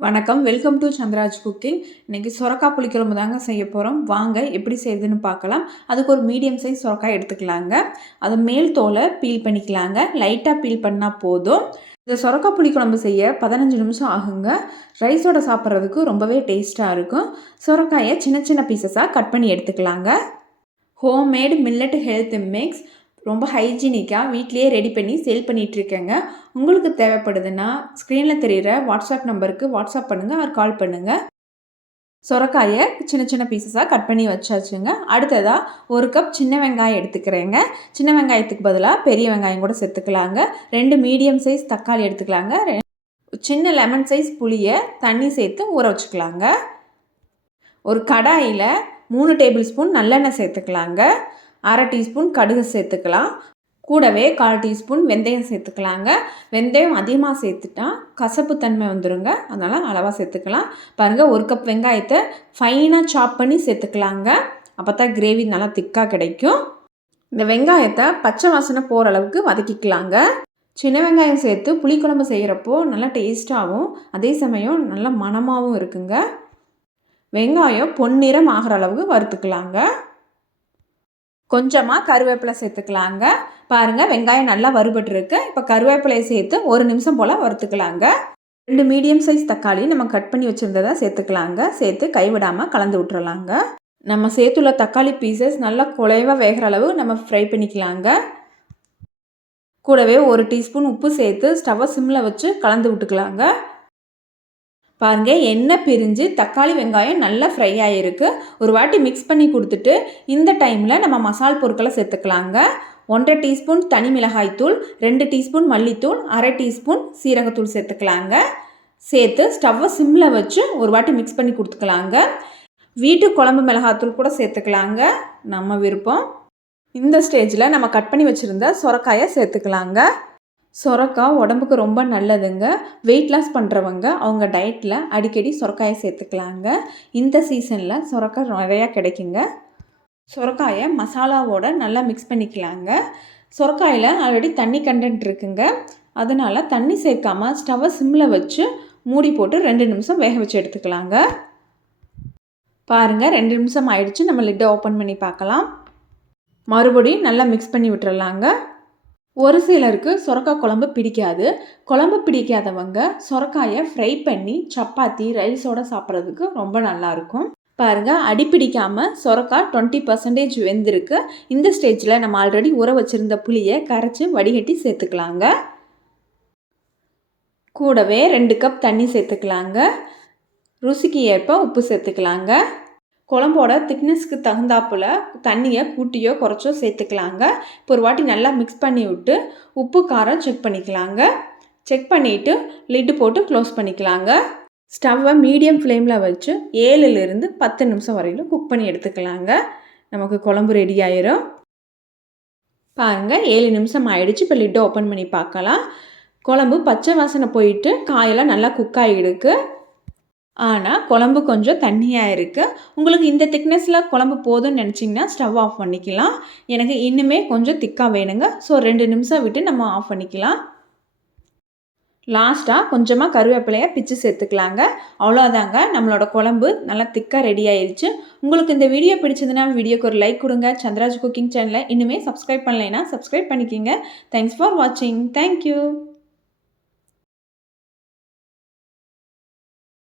வணக்கம், welcome to Chandraj cooking. இன்றைக்கி சுரக்காய் புளிக்குழம்பு தாங்க செய்ய போகிறோம். வாங்க எப்படி செய்யுதுன்னு பார்க்கலாம். அதுக்கு ஒரு மீடியம் சைஸ் சுரக்காய் எடுத்துக்கலாங்க. அது மேல் தோலை பீல் பண்ணிக்கலாங்க. லைட்டாக பீல் பண்ணால் போதும். இந்த சுரக்காய் புளிக்குழம்பு செய்ய 15 நிமிஷம் ஆகுங்க. ரைஸோட சாப்பிட்றதுக்கு ரொம்பவே டேஸ்ட்டாக இருக்கும். சுரக்காயை சின்ன சின்ன பீசஸாக கட் பண்ணி எடுத்துக்கலாங்க. ஹோம்மேடு மில்லட் ஹெல்த் மிக்ஸ் ரொம்ப ஹைஜீனிக்காக வீட்லேயே ரெடி பண்ணி சேல் பண்ணிகிட்ருக்கேங்க. உங்களுக்கு தேவைப்படுதுன்னா ஸ்க்ரீனில் தெரிகிற வாட்ஸ்அப் நம்பருக்கு வாட்ஸ்அப் பண்ணுங்கள் ஆர் கால் பண்ணுங்கள். சுரக்காயை சின்ன சின்ன பீசஸாக கட் பண்ணி வச்சாச்சுங்க. அடுத்ததாக 1 கப் சின்ன வெங்காயம் எடுத்துக்கிறேங்க. சின்ன வெங்காயத்துக்கு பதிலாக பெரிய வெங்காயம் கூட சேர்த்துக்கலாங்க. 2 மீடியம் சைஸ் தக்காளி எடுத்துக்கலாங்க. சின்ன லெமன் சைஸ் புளியை தண்ணி சேர்த்து ஊற வச்சுக்கலாங்க. ஒரு கடாயில் 3 டேபிள் ஸ்பூன் நல்லெண்ணெய் சேர்த்துக்கலாங்க. 1/2 டீஸ்பூன் கடுகு சேர்த்துக்கலாம். கூடவே 1/4 டீஸ்பூன் வெந்தயம் சேர்த்துக்கலாங்க. வெந்தயம் அதிகமாக சேர்த்துட்டா கசப்பு தன்மை வந்துடுங்க, அதனால் அளவாக சேர்த்துக்கலாம். பாருங்கள், 1 கப் வெங்காயத்தை ஃபைனாக சாப் பண்ணி சேர்த்துக்கலாங்க. அப்போ தான் கிரேவி நல்லா திக்காக கிடைக்கும். இந்த வெங்காயத்தை பச்சை வாசனை போகிற அளவுக்கு வதக்கிக்கலாங்க. சின்ன வெங்காயம் சேர்த்து புளிக்குழம்பு செய்கிறப்போ நல்லா டேஸ்ட்டாகவும் அதே சமயம் நல்லா மணமாகவும் இருக்குங்க. வெங்காயம் பொன்னிறம் ஆகிற அளவுக்கு வறுத்துக்கலாங்க. கொஞ்சமாக கருவேப்பிலை சேர்த்துக்கலாங்க. பாருங்கள், வெங்காயம் நல்லா வறுபட்டுருக்கு. இப்போ கருவேப்பிலையை சேர்த்து 1 நிமிஷம் போல் வறுத்துக்கலாங்க. 2 மீடியம் சைஸ் தக்காளி நம்ம கட் பண்ணி வச்சுருந்ததை சேர்த்துக்கலாங்க. சேர்த்து கைவிடாமல் கலந்து விட்டுறலாங்க. நம்ம சேர்த்துள்ள தக்காளி பீசஸ் நல்லா குழைவாக வேகிற அளவு நம்ம ஃப்ரை பண்ணிக்கலாங்க. கூடவே 1 டீஸ்பூன் உப்பு சேர்த்து ஸ்டவ்வை சிம்மில் வச்சு கலந்து விட்டுக்கலாங்க. பாருங்கள், எண்ணெய் பிரிஞ்சு தக்காளி வெங்காயம் நல்லா ஃப்ரை ஆகிருக்கு. ஒரு வாட்டி மிக்ஸ் பண்ணி கொடுத்துட்டு இந்த டைமில் நம்ம மசால் பொருட்களை சேர்த்துக்கலாங்க. 1/2 டீஸ்பூன் தனி மிளகாய்த்தூள், 2 டீஸ்பூன் மல்லித்தூள், 1/2 டீஸ்பூன் சீரகத்தூள் சேர்த்துக்கலாங்க. சேர்த்து ஸ்டவ்வை சிம்மில் வச்சு ஒரு வாட்டி மிக்ஸ் பண்ணி கொடுத்துக்கலாங்க. வீட்டு குழம்பு மிளகாத்தூள் கூட சேர்த்துக்கலாங்க, நம்ம விருப்பம். இந்த ஸ்டேஜில் நம்ம கட் பண்ணி வச்சுருந்த சுரக்காயை சேர்த்துக்கலாங்க. சுரக்காய் உடம்புக்கு ரொம்ப நல்லதுங்க. வெயிட் லாஸ் பண்ணுறவங்க அவங்க டயட்டில் அடிக்கடி சுரக்காயை சேர்த்துக்கலாங்க. இந்த சீசனில் சுரக்காய் நிறையா கிடைக்குங்க. சுரக்காயை மசாலாவோட நல்லா மிக்ஸ் பண்ணிக்கலாங்க. சுரக்காயில் ஆல்ரெடி தண்ணி கண்டென்ட் இருக்குங்க, அதனால் தண்ணி சேர்க்காமல் ஸ்டவ்வை சிம்மில் வச்சு மூடி போட்டு 2 நிமிஷம் வேக வச்சு எடுத்துக்கலாங்க. பாருங்கள், 2 நிமிஷம் ஆயிடுச்சு. நம்ம லிட்டை ஓப்பன் பண்ணி பார்க்கலாம். மறுபடியும் நல்லா மிக்ஸ் பண்ணி விட்டுறலாங்க. ஒரு சிலருக்கு சுரக்காய் குழம்பு பிடிக்காது. குழம்பு பிடிக்காதவங்க சுரக்காயை ஃப்ரை பண்ணி சப்பாத்தி ரைஸோடு சாப்பிட்றதுக்கு ரொம்ப நல்லாயிருக்கும். பாருங்கள், அடி பிடிக்காமல் சுரக்காய் 20% வெந்திருக்கு. இந்த ஸ்டேஜில் நம்ம ஆல்ரெடி ஊற வச்சுருந்த புளியை கரைச்சி வடிகட்டி சேர்த்துக்கலாங்க. கூடவே 2 கப் தண்ணி சேர்த்துக்கலாங்க. ருசிக்கு ஏற்ப உப்பு சேர்த்துக்கலாங்க. குழம்போட திக்னஸ்க்கு தகுந்தாப்பில் தண்ணியை கூட்டியோ குறைச்சோ சேர்த்துக்கலாங்க. இப்போ ஒரு வாட்டி நல்லா மிக்ஸ் பண்ணி விட்டு உப்பு காரம் செக் பண்ணிக்கலாங்க. செக் பண்ணிவிட்டு லிட்டு போட்டு க்ளோஸ் பண்ணிக்கலாங்க. ஸ்டவ்வை மீடியம் ஃப்ளேமில் வச்சு 7லிருந்து 10 நிமிஷம் வரையிலும் குக் பண்ணி எடுத்துக்கலாங்க. நமக்கு குழம்பு ரெடி ஆயிரும். பாருங்கள், 7 நிமிஷம் ஆயிடுச்சு. இப்போ லிட்டை ஓப்பன் பண்ணி பார்க்கலாம். குழம்பு பச்சை வாசனை போயிட்டு காயெல்லாம் நல்லா குக் ஆகிடுக்கு. ஆனால் குழம்பு கொஞ்சம் தண்ணியாக இருக்குது. உங்களுக்கு இந்த திக்னஸில் குழம்பு போதும்னு நினச்சிங்கன்னா ஸ்டவ் ஆஃப் பண்ணிக்கலாம். எனக்கு இன்னுமே கொஞ்சம் திக்காக வேணுங்க. ஸோ 2 நிமிஷம் விட்டு நம்ம ஆஃப் பண்ணிக்கலாம். லாஸ்ட்டாக கொஞ்சமாக கருவேப்பிலையை பிச்சு சேர்த்துக்கலாங்க. அவ்வளோதாங்க, நம்மளோட குழம்பு நல்லா திக்காக ரெடி ஆயிடுச்சு. உங்களுக்கு இந்த வீடியோ பிடிச்சதுன்னா வீடியோக்கு ஒரு லைக் கொடுங்க. சந்திராஜ் குக்கிங் சேனலை இன்னுமே சப்ஸ்கிரைப் பண்ணலைன்னா சப்ஸ்கிரைப் பண்ணிக்கோங்க. தேங்க்ஸ் ஃபார் வாட்சிங். தேங்க்யூ.